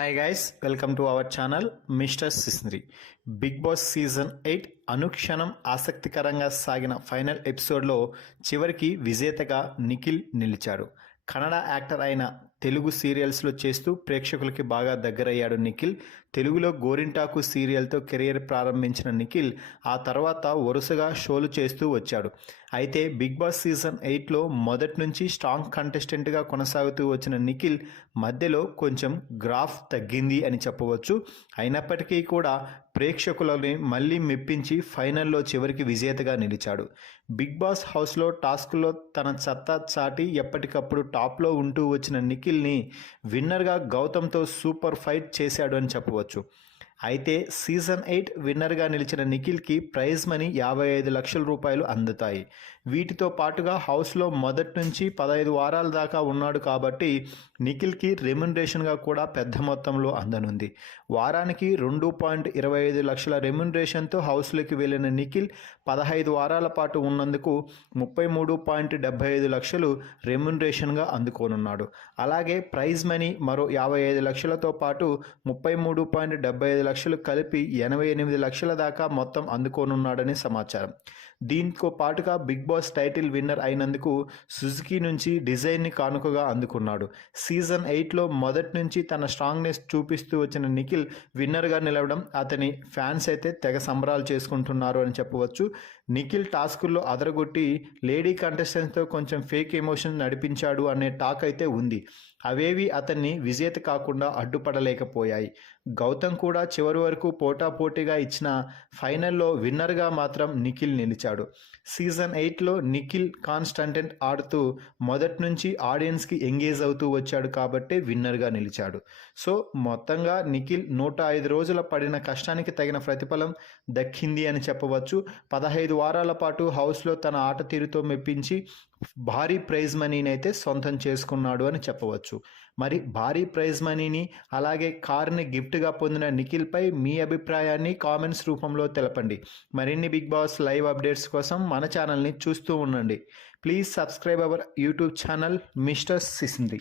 Hi guys, welcome to our channel mister సిస్నరీ. Bigg Boss season 8 అనుక్షణం ఆసక్తికరంగా సాగిన ఫైనల్ ఎపిసోడ్లో చివరికి విజేతగా నిఖిల్ నిలిచాడు. కన్నడ యాక్టర్ అయిన తెలుగు సీరియల్స్లో చేస్తూ ప్రేక్షకులకి బాగా దగ్గరయ్యాడు నిఖిల్. తెలుగులో గోరింటాకు సీరియల్తో కెరియర్ ప్రారంభించిన నిఖిల్ ఆ తర్వాత వరుసగా షోలు చేస్తూ వచ్చాడు. అయితే బిగ్ బాస్ సీజన్ 8లో మొదటి నుంచి స్ట్రాంగ్ కంటెస్టెంట్గా కొనసాగుతూ వచ్చిన నిఖిల్ మధ్యలో కొంచెం గ్రాఫ్ తగ్గింది అని చెప్పవచ్చు. అయినప్పటికీ కూడా ప్రేక్షకులని మళ్ళీ మెప్పించి ఫైనల్లో చివరికి విజేతగా నిలిచాడు. బిగ్ బాస్ హౌస్లో టాస్క్లో తన సత్తా చాటి ఎప్పటికప్పుడు టాప్లో ఉంటూ వచ్చిన నిఖిల్ని విన్నర్గా గౌతమ్తో సూపర్ ఫైట్ చేశాడు అని చెప్పవచ్చు. అయితే సీజన్ 8 విన్నర్గా నిలిచిన నిఖిల్కి ప్రైజ్ మనీ 55 లక్షల రూపాయలు అందుతాయి. వీటితో పాటుగా హౌస్లో మొదటి నుంచి 15 వారాల దాకా ఉన్నాడు కాబట్టి నిఖిల్కి రెమ్యునరేషన్గా కూడా పెద్ద మొత్తంలో అందనుంది. వారానికి 2.25 లక్షల రెమ్యునరేషన్తో హౌస్లోకి వెళ్ళిన నిఖిల్ 15 వారాల పాటు ఉన్నందుకు 33.75 లక్షలు రెమ్యునరేషన్గా అందుకోనున్నాడు. అలాగే ప్రైజ్ మనీ మరో 55 లక్షలతో పాటు 33.75 లక్షలు కలిపి 88 లక్షల దాకా మొత్తం అందుకోనున్నాడని సమాచారం. దీంతో పాటుగా బిగ్ బాస్ టైటిల్ విన్నర్ అయినందుకు సుజుకి నుంచి డిజైన్ని కానుకగా అందుకున్నాడు. సీజన్ 8లో మొదటి నుంచి తన స్ట్రాంగ్నెస్ చూపిస్తూ వచ్చిన నిఖిల్ విన్నర్గా నిలవడం అతని ఫ్యాన్స్ అయితే తెగ సంబరాలు చేసుకుంటున్నారు అని చెప్పవచ్చు. నిఖిల్ టాస్కుల్లో అదరగొట్టి లేడీ కంటెస్టెంట్స్తో కొంచెం ఫేక్ ఎమోషన్ నడిపించాడు అనే టాక్ అయితే ఉంది. అవేవి అతన్ని విజేత కాకుండా అడ్డుపడలేకపోయాయి. గౌతమ్ కూడా చివరి వరకు పోటాపోటీగా ఇచ్చిన ఫైనల్లో విన్నర్గా మాత్రం నిఖిల్ నిలిచాడు. సీజన్ 8లో నిఖిల్ కాన్స్టెంట్ ఆడుతూ మొదటి నుంచి ఆడియన్స్కి ఎంగేజ్ అవుతూ వచ్చాడు కాబట్టి విన్నర్గా నిలిచాడు. సో మొత్తంగా నిఖిల్ 105 రోజుల పడిన కష్టానికి తగిన ప్రతిఫలం దక్కింది అని చెప్పవచ్చు. 15 వారాల పాటు హౌస్లో తన ఆట తీరుతో మెప్పించి భారీ ప్రైజ్ మనీని అయితే సొంతం చేసుకున్నాడు అని చెప్పవచ్చు. మరి భారీ ప్రైజ్ మనీని అలాగే కార్ని గిఫ్ట్గా పొందిన నిఖిల్పై మీ అభిప్రాయాన్ని కామెంట్స్ రూపంలో తెలపండి. మరిన్ని బిగ్ బాస్ లైవ్ అప్డేట్స్ కోసం మన ఛానల్ని చూస్తూ ఉండండి. Please subscribe our YouTube channel mister సిస్నరీ.